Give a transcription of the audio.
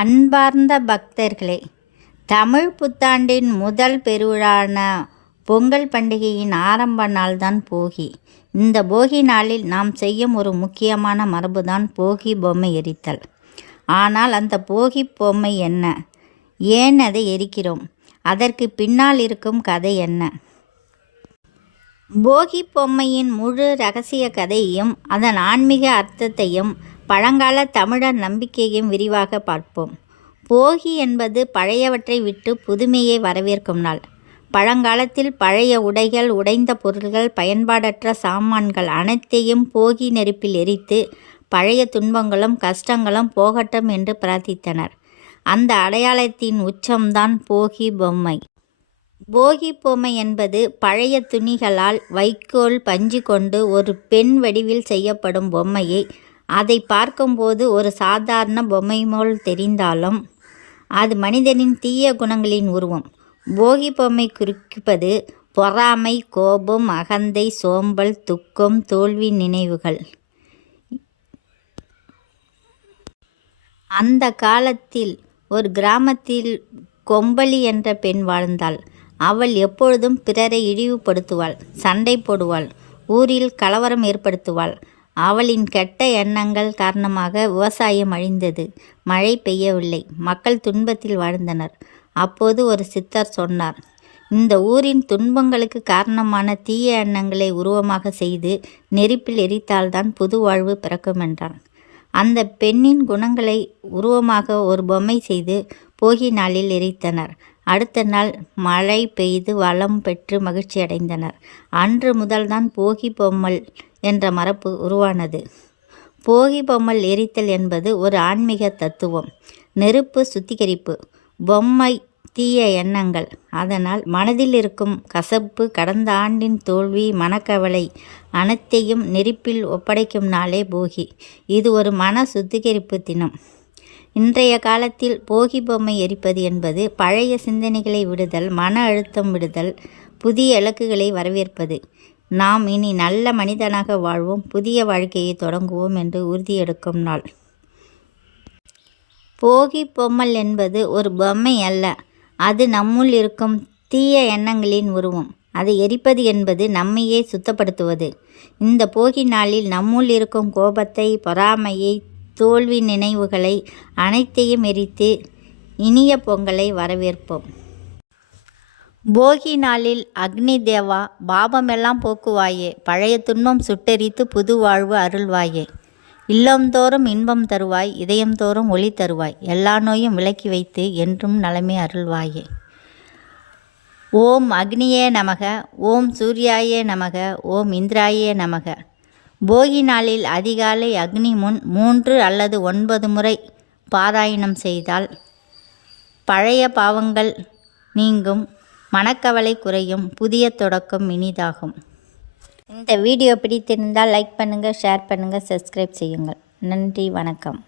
அன்பார்ந்த பக்தர்களே, தமிழ் புத்தாண்டின் முதல் பெருவிழான பொங்கல் பண்டிகையின் ஆரம்ப நாள்தான் போகி. இந்த போகி நாளில் நாம் செய்யும் ஒரு முக்கியமான மரபுதான் போகி பொம்மை எரித்தல். ஆனால் அந்த போகி பொம்மை என்ன? ஏன் அதை எரிக்கிறோம்? அதற்கு பின்னால் இருக்கும் கதை என்ன? போகி பொம்மையின் முழு இரகசிய கதையையும் அதன் ஆன்மீக அர்த்தத்தையும் பழங்கால தமிழர் நம்பிக்கையையும் விரிவாக பார்ப்போம். போகி என்பது பழையவற்றை விட்டு புதுமையை வரவேற்கும் நாள். பழங்காலத்தில் பழைய உடைகள், உடைந்த பொருள்கள், பயன்பாடற்ற சாமான்கள் அனைத்தையும் போகி நெருப்பில் எரித்து பழைய துன்பங்களும் கஷ்டங்களும் போகட்டும் என்று பிரார்த்தித்தனர். அந்த அடையாளத்தின் உச்சம்தான் போகி பொம்மை. போகி பொம்மை என்பது பழைய துணிகளால் வைக்கோல் பஞ்சு கொண்டு ஒரு பெண் வடிவில் செய்யப்படும் பொம்மையை அதை பார்க்கும்போது ஒரு சாதாரண பொம்மை போல் தெரிந்தாலும் அது மனிதனின் தீய குணங்களின் உருவம். போகி பொம்மை குறிப்பது பொறாமை, கோபம், அகந்தை, சோம்பல், துக்கம், தோல்வி நினைவுகள். அந்த காலத்தில் ஒரு கிராமத்தில் கொம்பளி என்ற பெண் வாழ்ந்தாள். அவள் எப்பொழுதும் பிறரை இழிவுபடுத்துவாள், சண்டை போடுவாள், ஊரில் கலவரம் ஏற்படுத்துவாள். அவளின் கெட்ட எண்ணங்கள் காரணமாக விவசாயம் அழிந்தது, மழை பெய்யவில்லை, மக்கள் துன்பத்தில் வாழ்ந்தனர். அப்போது ஒரு சித்தர் சொன்னார், இந்த ஊரின் துன்பங்களுக்கு காரணமான தீய எண்ணங்களை உருவமாக செய்து நெருப்பில் எரித்தால்தான் புது வாழ்வு பிறக்கும் என்றான். அந்த பெண்ணின் குணங்களை உருவமாக ஒரு பொம்மை செய்து போகி நாளில் எரித்தனர். அடுத்த நாள் மழை பெய்து வளம் பெற்று மகிழ்ச்சி அடைந்தனர். அன்று முதல்தான் போகி பொம்மல் என்ற மரபு உருவானது. போகி பொம்மல் எரித்தல் என்பது ஒரு ஆன்மீக தத்துவம். நெருப்பு சுத்திகரிப்பு, பொம்மை தீய எண்ணங்கள். அதனால் மனதில் இருக்கும் கசப்பு, கடந்த ஆண்டின் தோல்வி, மனக்கவலை அனைத்தையும் நெருப்பில் ஒப்படைக்கும் நாளே போகி. இது ஒரு மன சுத்திகரிப்பு தினம். இன்றைய காலத்தில் போகி பொம்மை எரிப்பது என்பது பழைய சிந்தனைகளை விடுதல், மன அழுத்தம் விடுதல், புதிய இலக்குகளை வரவேற்பது. நாம் இனி நல்ல மனிதனாக வாழ்வோம், புதிய வாழ்க்கையை தொடங்குவோம் என்று உறுதியெடுக்கும் நாள். போகி பொம்மல் என்பது ஒரு பொம்மை அல்ல, அது நம்முள் இருக்கும் தீய எண்ணங்களின் உருவம். அதை எரிப்பது என்பது நம்மையே சுத்தப்படுத்துவது. இந்த போகி நாளில் நம்முள் இருக்கும் கோபத்தை, பொறாமையை, தோல்வி நினைவுகளை அனைத்தையும் எரித்து இனிய பொங்கலை வரவேற்போம். போகி நாளில் அக்னி தேவா, பாபமெல்லாம் போக்குவாயே, பழைய துன்பம் சுட்டெரித்து புது வாழ்வு அருள்வாயே, இல்லந்தோறும் இன்பம் தருவாய், இதயம்தோறும் ஒளி தருவாய், எல்லா நோயும் விலக்கி வைத்து என்றும் நலமே அருள்வாயே. ஓம் அக்னியே நமக, ஓம் சூர்யாயே நமக, ஓம் இந்திராயே நமக. போகி நாளில் அதிகாலை அக்னி முன் 3 அல்லது 9 முறை பாராயணம் செய்தால் பழைய பாவங்கள் நீங்கும், மனக்கவலை குறையும், புதிய தொடக்கம் இனிதாகும். இந்த வீடியோ பிடித்திருந்தால் லைக் பண்ணுங்கள், ஷேர் பண்ணுங்கள், சப்ஸ்கிரைப் செய்யுங்கள். நன்றி, வணக்கம்.